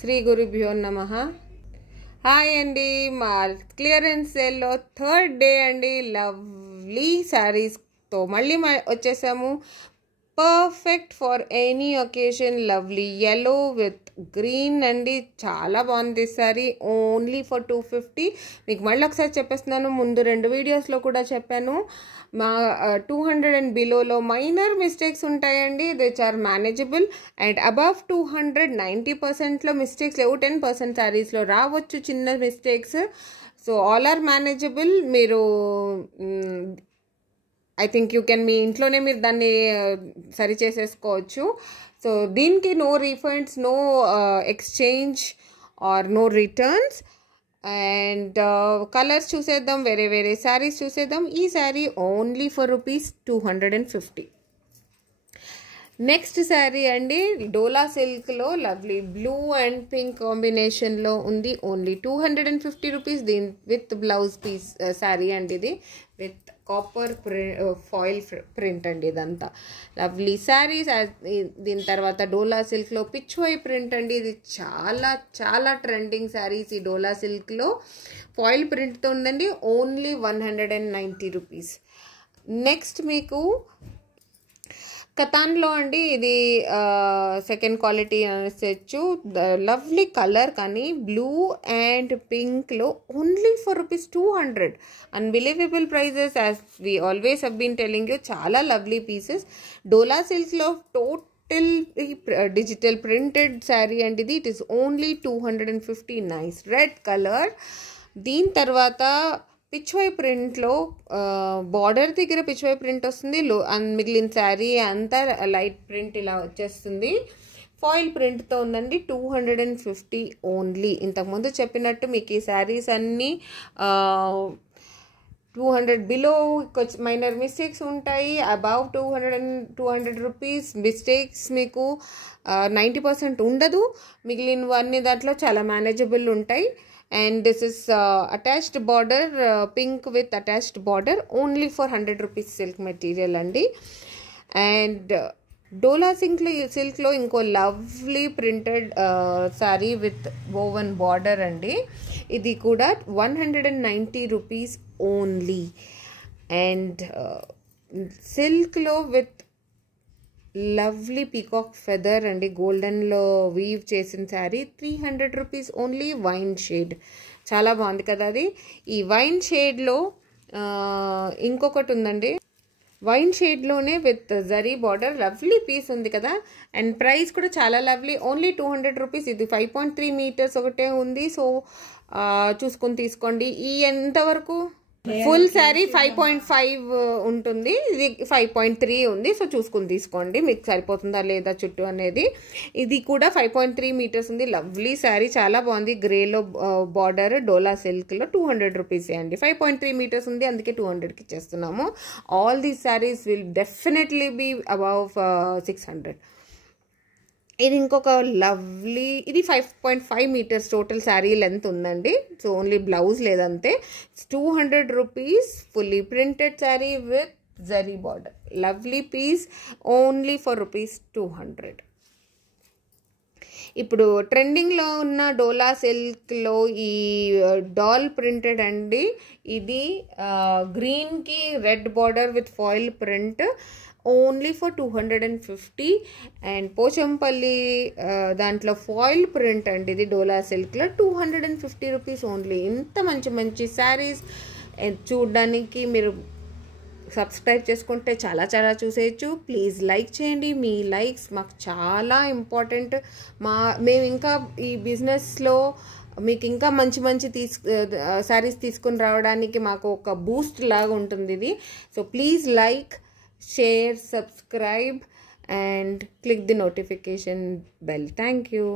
శ్రీ గురుభ్యో నమః. హాయ్ అండి, మా క్లియరెన్స్ సేల్లో థర్డ్ డే అండి. లవ్లీ శారీస్తో మళ్ళీ వచ్చేసాము. Perfect for any occasion. Lovely yellow with green అండి. చాలా బాగుంది శారీ. Only for 250. మీకు మళ్ళీ ఒకసారి చెప్పేస్తున్నాను, ముందు 2 వీడియోస్లో కూడా చెప్పాను. మా 200 అండ్ బిలోలో మైనర్ మిస్టేక్స్ ఉంటాయండి, which are manageable. And above 200 90%లో మిస్టేక్స్ లేవు. 10% శారీస్లో రావచ్చు చిన్న mistakes. So all are manageable. మీరు ఐ థింక్ యూ కెన్ మీ ఇంట్లోనే మీరు దాన్ని సరి చేసేసుకోవచ్చు. సో దీనికి no refunds, no exchange or no returns. And colours చూసేద్దాం, వేరే వేరే శారీస్ చూసేద్దాం. ఈ sari only for ₹250. Next sari అండి, డోలా సిల్క్లో లవ్లీ బ్లూ అండ్ పింక్ కాంబినేషన్లో ఉంది. ఓన్లీ ₹250. దీని విత్ బ్లౌజ్ పీస్ శారీ అండి. ఇది విత్ కాపర్ ఫాయిల్ ప్రింట్ అండి. ఇదంతా లవ్లీ శారీస్. దీని తర్వాత డోలా సిల్క్లో పిచ్వై ప్రింట్ అండి. ఇది చాలా చాలా ట్రెండింగ్ శారీస్. ఈ డోలా సిల్క్లో ఫాయిల్ ప్రింట్తో ఉందండి. ఓన్లీ ₹190. నెక్స్ట్ మీకు కతాన్లో అండి. ఇది సెకండ్ క్వాలిటీ అనేసచ్చు. లవ్లీ కలర్, కానీ బ్లూ అండ్ పింక్లో only for ₹200. Unbelievable prices, as we always have been telling you. చాలా లవ్లీ పీసెస్. డోలా సిల్క్లో టోటల్ డిజిటల్ ప్రింటెడ్ శారీ అండి ఇది. It is only $250. Nice red colour. దీని తర్వాత పిచ్వై ప్రింట్లో బార్డర్ దగ్గర పిచ్వై ప్రింట్ వస్తుంది. మిగిలిన శారీ అంతా లైట్ ప్రింట్ ఇలా వచ్చేస్తుంది. ఫాయిల్ ప్రింట్తో ఉందండి. $250 ఓన్లీ. ఇంతకుముందు చెప్పినట్టు మీకు ఈ శారీస్ అన్నీ 200 బిలో మైనర్ మిస్టేక్స్ ఉంటాయి. అబౌవ్ ₹200 మిస్టేక్స్ మీకు 90% ఉండదు. మిగిలినవన్నీ దాంట్లో చాలా మేనేజబుల్ ఉంటాయి. And this is attached border, pink with attached border, only for ₹100 silk material andi. And Dola సిల్క్లో ఇంకో lovely printed sari with woven border అండి. ఇది కూడా ₹190 ఓన్లీ. అండ్ సిల్క్లో విత్ లవ్లీ పీకాక్ ఫెదర్ అండి, గోల్డెన్లో వీవ్ చేసిన శారీ. ₹300 ఓన్లీ. వైన్ షేడ్ చాలా బాగుంది కదా అది. ఈ వైన్ షేడ్లో ఇంకొకటి ఉందండి. వైన్ షేడ్లోనే with zari border lovely piece ఉంది కదా. అండ్ ప్రైస్ కూడా చాలా లవ్లీ. ఓన్లీ ₹200. ఇది 5.3 మీటర్స్ ఒకటే ఉంది. సో చూసుకొని తీసుకోండి. ఈ ఎంతవరకు ఫుల్ శారీ 5.5 ఉంటుంది. ఇది 5.3 ఉంది. సో చూసుకుని తీసుకోండి మీకు సరిపోతుందా లేదా చుట్టూ అనేది. ఇది కూడా 5.3 మీటర్స్ ఉంది. లవ్లీ శారీ, చాలా బాగుంది. గ్రేలో బార్డర్, డోలా సిల్క్లో ₹200 అండి. 5.3 మీటర్స్ ఉంది, అందుకే 200కి ఇచ్చేస్తున్నాము. All these saris will definitely be above 600. ఇది ఇంకొక లవ్లీ, ఇది 5.5 మీటర్స్ టోటల్ శారీ లెంత్ ఉందండి. సో ఓన్లీ బ్లౌజ్ లేదంతే. ₹200 fully printed sari with zari border. Lovely piece only for ₹200. ఇప్పుడు ట్రెండింగ్లో ఉన్న డోలా సిల్క్లో ఈ డాల్ ప్రింటెడ్ అండి. ఇది గ్రీన్కి red border with foil print. Only for $250. And Pochampally దాంట్లో ఫాయిల్ ప్రింట్ అండి. ఇది డోలా సిల్క్లో $250 ఓన్లీ. ఇంత మంచి మంచి శారీస్ చూడడానికి మీరు సబ్స్క్రైబ్ చేసుకుంటే చాలా చాలా చూసేయచ్చు. ప్లీజ్ లైక్ చేయండి. మీ లైక్స్ మాకు చాలా ఇంపార్టెంట్. మేము ఇంకా ఈ బిజినెస్లో మీకు ఇంకా మంచి మంచి శారీస్ తీసుకుని రావడానికి మాకు ఒక బూస్ట్ లాగా ఉంటుంది ఇది. So please like, share, subscribe and click the notification bell. Thank you.